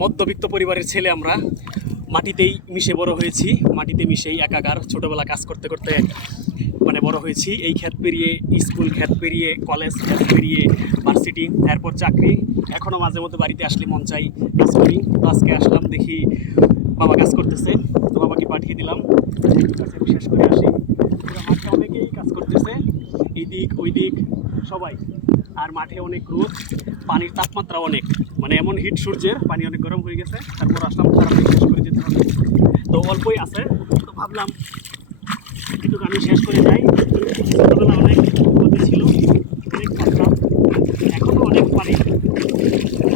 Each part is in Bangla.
মধ্যবিত্ত পরিবারের ছেলে আমরা, মাটিতেই মিশে বড় হয়েছি, মাটিতে মিশেই একাকার ছোটোবেলা কাজ করতে করতে মানে বড় হয়েছি। এই ক্ষেত পেরিয়ে স্কুল, ক্ষেত পেরিয়ে কলেজ, ক্ষেত পেরিয়ে ভার্সিটি, এরপর চাকরি। এখনও মাঝে মধ্যে বাড়িতে আসলে মন চাই কাজ করি। তো আজকে আসলাম, দেখি বাবা কাজ করতেছে, তো বাবাকে পাঠিয়ে দিলাম শেষ করে আসি। মাঠে অনেকেই কাজ করতেছে, এই দিক ওই দিক সবাই। আর মাঠে অনেক রোদ, পানির তাপমাত্রা অনেক, মানে এমন হিট সূর্যের, পানি অনেক গরম হয়ে গেছে। তারপর আসলাম, তাড়াতাড়ি শেষ করে যেতে হবে। তো অল্পই আছে, তো ভাবলাম একটু আমি শেষ করে যাই। ছোটোবেলা অনেক নদী ছিল, অনেক পারতাম, এখনও অনেক পারি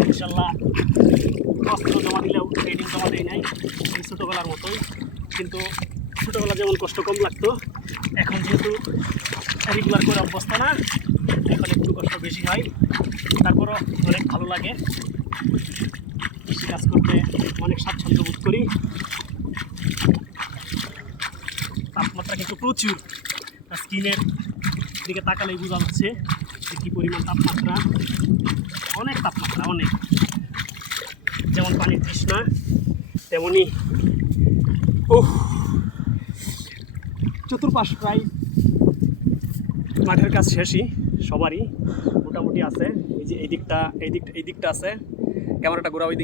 ইনশাল্লাহ। অস্ত্র জমা দিলেও ট্রেনিং জমা দেয় নাই, এই ছোটোবেলার মতোই। কিন্তু ছোটোবেলা যেমন কষ্ট কম লাগতো, এখন যেহেতু রেগুলার করে অভ্যস্ত না, এখন একটু কষ্ট বেশি হয়। তারপরও অনেক ভালো লাগে, কৃষিকাজ করতে অনেক স্বাচ্ছন্দ্য বোধ করি। তাপমাত্রা কিন্তু প্রচুর, স্কিনের দিকে তাকালেই বোঝা যাচ্ছে যে কী পরিমাণ তাপমাত্রা। অনেক তাপমাত্রা, অনেক। যেমন পানির তৃষ্ণা, তেমনই চতুর্পাশ প্রায় মাঠের কাজ শেষই সবারই মোটামুটি আছে। এই যে এই দিকটা আছে, ক্যামেরাটা ঘোরা ওই দিক।